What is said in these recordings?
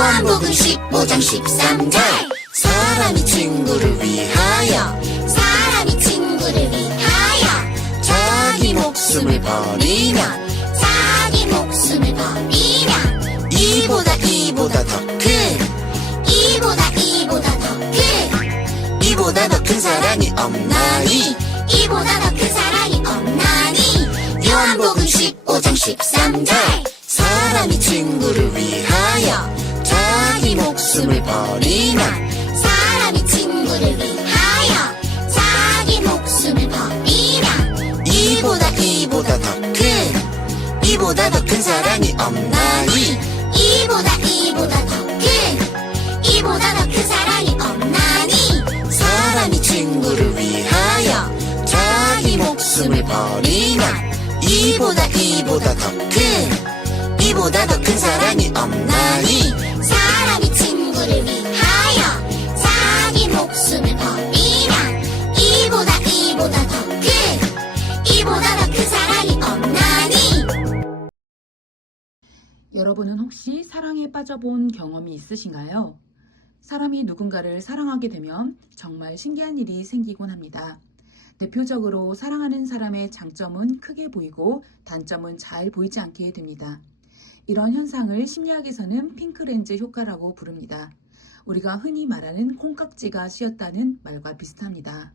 요한복음 15장 13절 사람이 친구를 위하여 자기 목숨을 버리면 이보다 더 큰 사랑이 없나니 요한복음 15장 13절 사람이 친구를 위하여 자기 목숨을 버리면 이보다 더 큰 사랑이 없나니 사람이 친구를 위하여 자기 목숨을 버리면 이보다 더 큰 사랑이 없나니 사람이 친구를 위하여 자기 목숨을 버리면 이보다 더 큰 사랑이 없나니. 여러분은 혹시 사랑에 빠져본 경험이 있으신가요? 사람이 누군가를 사랑하게 되면 정말 신기한 일이 생기곤 합니다. 대표적으로 사랑하는 사람의 장점은 크게 보이고 단점은 잘 보이지 않게 됩니다. 이런 현상을 심리학에서는 핑크렌즈 효과라고 부릅니다. 우리가 흔히 말하는 콩깍지가 씌었다는 말과 비슷합니다.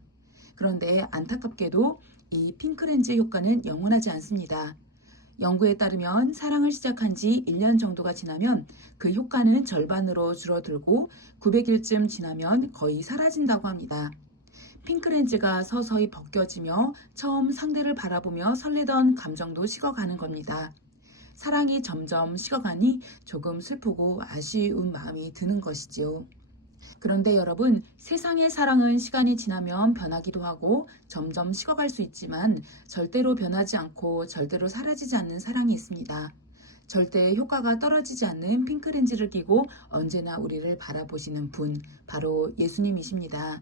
그런데 안타깝게도 이 핑크렌즈 효과는 영원하지 않습니다. 연구에 따르면 사랑을 시작한 지 1년 정도가 지나면 그 효과는 절반으로 줄어들고 900일쯤 지나면 거의 사라진다고 합니다. 핑크렌즈가 서서히 벗겨지며 처음 상대를 바라보며 설레던 감정도 식어가는 겁니다. 사랑이 점점 식어가니 조금 슬프고 아쉬운 마음이 드는 것이지요. 그런데 여러분, 세상의 사랑은 시간이 지나면 변하기도 하고 점점 식어갈 수 있지만 절대로 변하지 않고 절대로 사라지지 않는 사랑이 있습니다. 절대 효과가 떨어지지 않는 핑크렌즈를 끼고 언제나 우리를 바라보시는 분, 바로 예수님이십니다.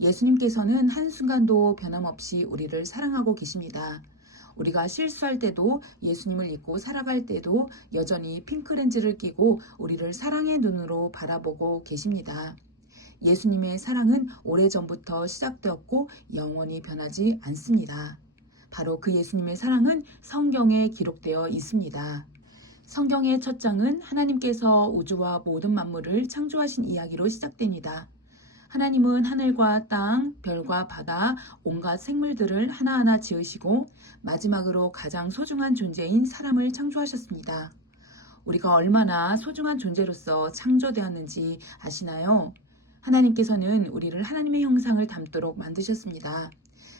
예수님께서는 한순간도 변함없이 우리를 사랑하고 계십니다. 우리가 실수할 때도 예수님을 잊고 살아갈 때도 여전히 핑크렌즈를 끼고 우리를 사랑의 눈으로 바라보고 계십니다. 예수님의 사랑은 오래전부터 시작되었고 영원히 변하지 않습니다. 바로 그 예수님의 사랑은 성경에 기록되어 있습니다. 성경의 첫 장은 하나님께서 우주와 모든 만물을 창조하신 이야기로 시작됩니다. 하나님은 하늘과 땅, 별과 바다, 온갖 생물들을 하나하나 지으시고 마지막으로 가장 소중한 존재인 사람을 창조하셨습니다. 우리가 얼마나 소중한 존재로서 창조되었는지 아시나요? 하나님께서는 우리를 하나님의 형상을 담도록 만드셨습니다.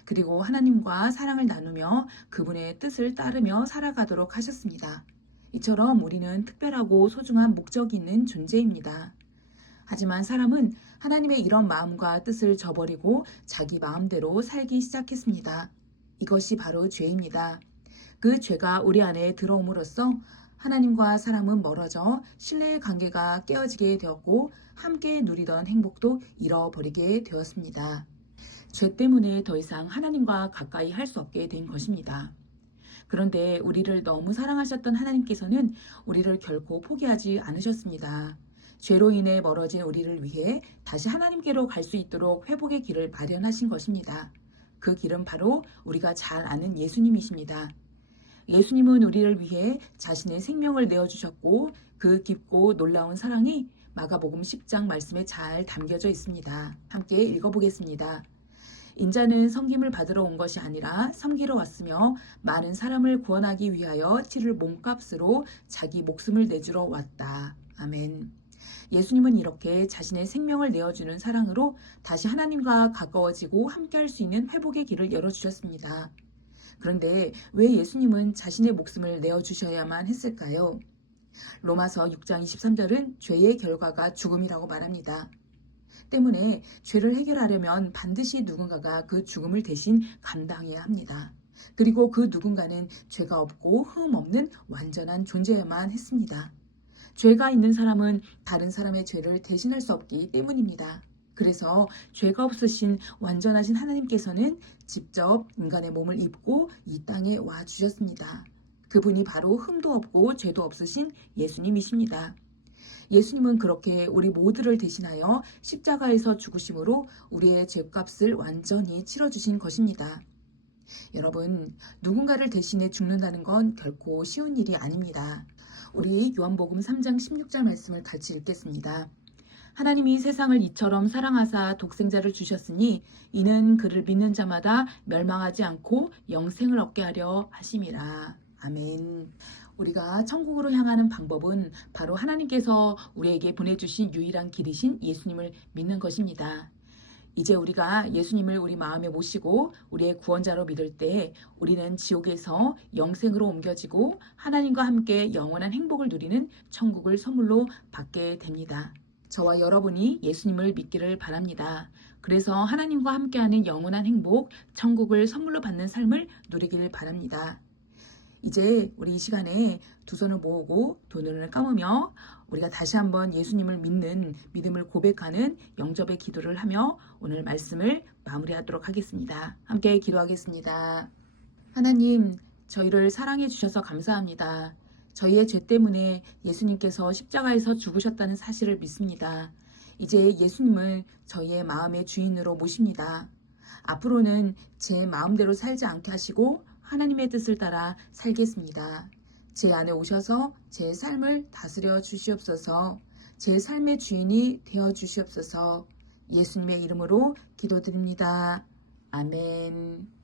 그리고 하나님과 사랑을 나누며 그분의 뜻을 따르며 살아가도록 하셨습니다. 이처럼 우리는 특별하고 소중한 목적이 있는 존재입니다. 하지만 사람은 하나님의 이런 마음과 뜻을 저버리고 자기 마음대로 살기 시작했습니다. 이것이 바로 죄입니다. 그 죄가 우리 안에 들어옴으로써 하나님과 사람은 멀어져 신뢰의 관계가 깨어지게 되었고 함께 누리던 행복도 잃어버리게 되었습니다. 죄 때문에 더 이상 하나님과 가까이 할 수 없게 된 것입니다. 그런데 우리를 너무 사랑하셨던 하나님께서는 우리를 결코 포기하지 않으셨습니다. 죄로 인해 멀어진 우리를 위해 다시 하나님께로 갈 수 있도록 회복의 길을 마련하신 것입니다. 그 길은 바로 우리가 잘 아는 예수님이십니다. 예수님은 우리를 위해 자신의 생명을 내어주셨고 그 깊고 놀라운 사랑이 마가복음 10장 말씀에 잘 담겨져 있습니다. 함께 읽어보겠습니다. 인자는 섬김을 받으러 온 것이 아니라 섬기러 왔으며 많은 사람을 구원하기 위하여 치를 몸값으로 자기 목숨을 내주러 왔다. 아멘. 예수님은 이렇게 자신의 생명을 내어주는 사랑으로 다시 하나님과 가까워지고 함께할 수 있는 회복의 길을 열어주셨습니다. 그런데 왜 예수님은 자신의 목숨을 내어주셔야만 했을까요? 로마서 6장 23절은 죄의 결과가 죽음이라고 말합니다. 때문에 죄를 해결하려면 반드시 누군가가 그 죽음을 대신 감당해야 합니다. 그리고 그 누군가는 죄가 없고 흠 없는 완전한 존재여야만 했습니다. 죄가 있는 사람은 다른 사람의 죄를 대신할 수 없기 때문입니다. 그래서 죄가 없으신 완전하신 하나님께서는 직접 인간의 몸을 입고 이 땅에 와 주셨습니다. 그분이 바로 흠도 없고 죄도 없으신 예수님이십니다. 예수님은 그렇게 우리 모두를 대신하여 십자가에서 죽으심으로 우리의 죄값을 완전히 치러주신 것입니다. 여러분, 누군가를 대신해 죽는다는 건 결코 쉬운 일이 아닙니다. 우리 요한복음 3장 16절 말씀을 같이 읽겠습니다. 하나님이 세상을 이처럼 사랑하사 독생자를 주셨으니 이는 그를 믿는 자마다 멸망하지 않고 영생을 얻게 하려 하심이라. 아멘. 우리가 천국으로 향하는 방법은 바로 하나님께서 우리에게 보내주신 유일한 길이신 예수님을 믿는 것입니다. 이제 우리가 예수님을 우리 마음에 모시고 우리의 구원자로 믿을 때 우리는 지옥에서 영생으로 옮겨지고 하나님과 함께 영원한 행복을 누리는 천국을 선물로 받게 됩니다. 저와 여러분이 예수님을 믿기를 바랍니다. 그래서 하나님과 함께하는 영원한 행복, 천국을 선물로 받는 삶을 누리길 바랍니다. 이제 우리 이 시간에 두 손을 모으고 두 눈을 감으며 우리가 다시 한번 예수님을 믿는 믿음을 고백하는 영접의 기도를 하며 오늘 말씀을 마무리하도록 하겠습니다. 함께 기도하겠습니다. 하나님, 저희를 사랑해 주셔서 감사합니다. 저희의 죄 때문에 예수님께서 십자가에서 죽으셨다는 사실을 믿습니다. 이제 예수님을 저희의 마음의 주인으로 모십니다. 앞으로는 제 마음대로 살지 않게 하시고 하나님의 뜻을 따라 살겠습니다. 제 안에 오셔서 제 삶을 다스려 주시옵소서. 제 삶의 주인이 되어 주시옵소서. 예수님의 이름으로 기도드립니다. 아멘.